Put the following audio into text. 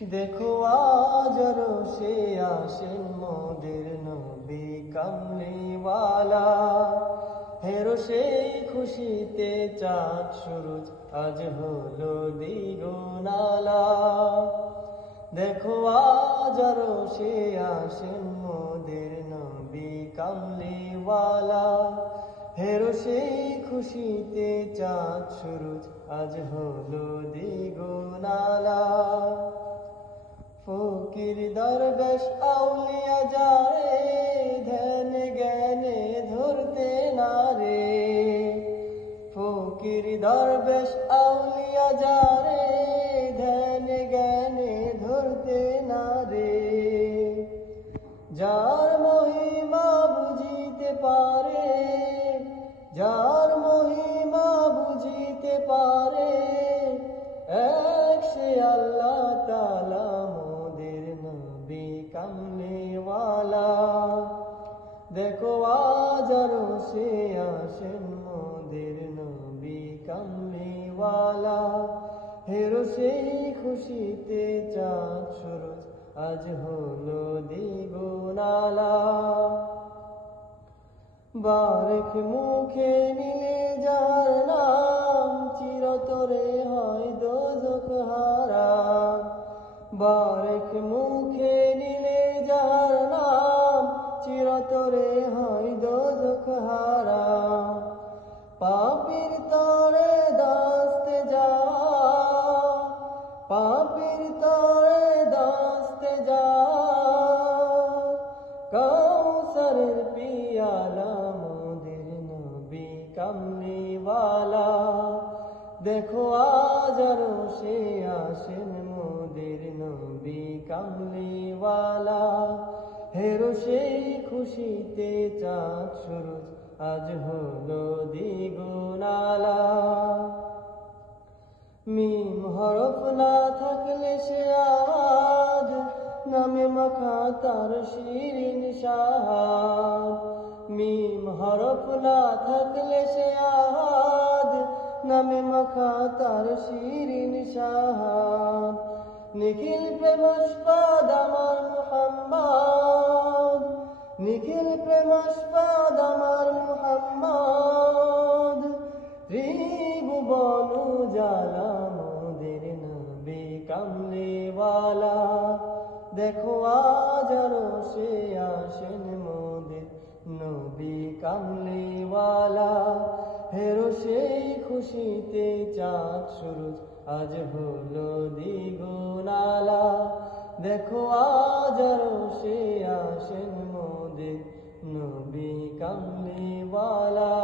দেখো আজ রোষে আসেন মোদের নবী কামলিওয়ালা। হেরো সেই খুশিতে চাঁদ সুরজ আজ হলো দ্বিগুণালা। দেখো আজ রোষে আসেন মোদের নবী কামলিওয়ালা। হেরো সেই খুশিতে চাঁদ সুরজ আজ হলো দ্বিগুণালা। ফকির দরবেশ আউলিয়া যারে ধ্যান জ্ঞানে ধরতে না রে। ফকির দরবেশ আউলিয়া যারে ধ্যান জ্ঞানে ধরতে না রে। যার মহিমা বুঝিতে পারে, যার মহিমা বুঝিতে পারে, এক সে আল্লাহ তাআলা মোদের নবী কামলিওয়ালা। দেখো আজ রোষে আসেন মোদের নবী কামলিওয়ালা। হেরো সেই খুশিতে চাঁদ সুরজ আজ হলো দ্বিগুণালা। বারেক মুখে নিলে যার নাম চিরতরে হয় দোজখ হারাম। বারেক মুখে নিলে যার নাম চিরতরে হয় দোজখ হারাম। পাপীর তরে দাস্তে যা, পাপীর তরে দাস্তে যা, কাউসারের পিয়ালা মোদের নবী কামলিওয়ালা। দেখো আজ রোষে আসেন মোদের নবী কামলিওয়ালা। হেরো সেই খুশিতে চাঁদ সুরজ আজ হলো দ্বিগুণালা। মিম হরফ না থাকলে সে আওয়াজ নামে মাখা তার শিরিন শাহাদ। মিম হরফ না থাকলে সে আওয়াজ নামে মাখা তার শিরিন শাহাদ। নিখিল প্রেমাস্পদ আমার মুহাম্মদ, নিখিল প্রেমাস্পদ আমার মুহাম্মদ। ত্রিভুবন উজালা মোদের নবী কামলিওয়ালা। দেখো আজ রোষে আসেন মোদের নবী কামলিওয়ালা। হেরো সেই খুশিতে চাঁদ সুরজ আজ হলো দ্বিগুণালা। দেখো আজ রোষে আসেন মোদের নবী কামলিওয়ালা।